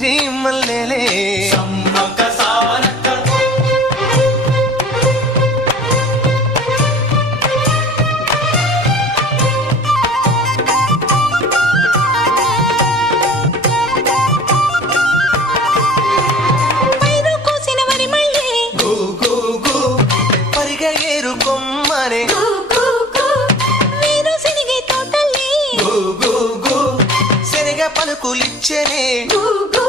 జాజి మల్లెలే సమ్మక్క సారక్క పైరు కోసిన వరి మళ్ళీ గు గు గు పరిగ ఏరు కొమ్మనే కు కు కు వీరు సిరిగే తోటల్లి గు గు గు శనగ పలుకులిచ్చనే కు కు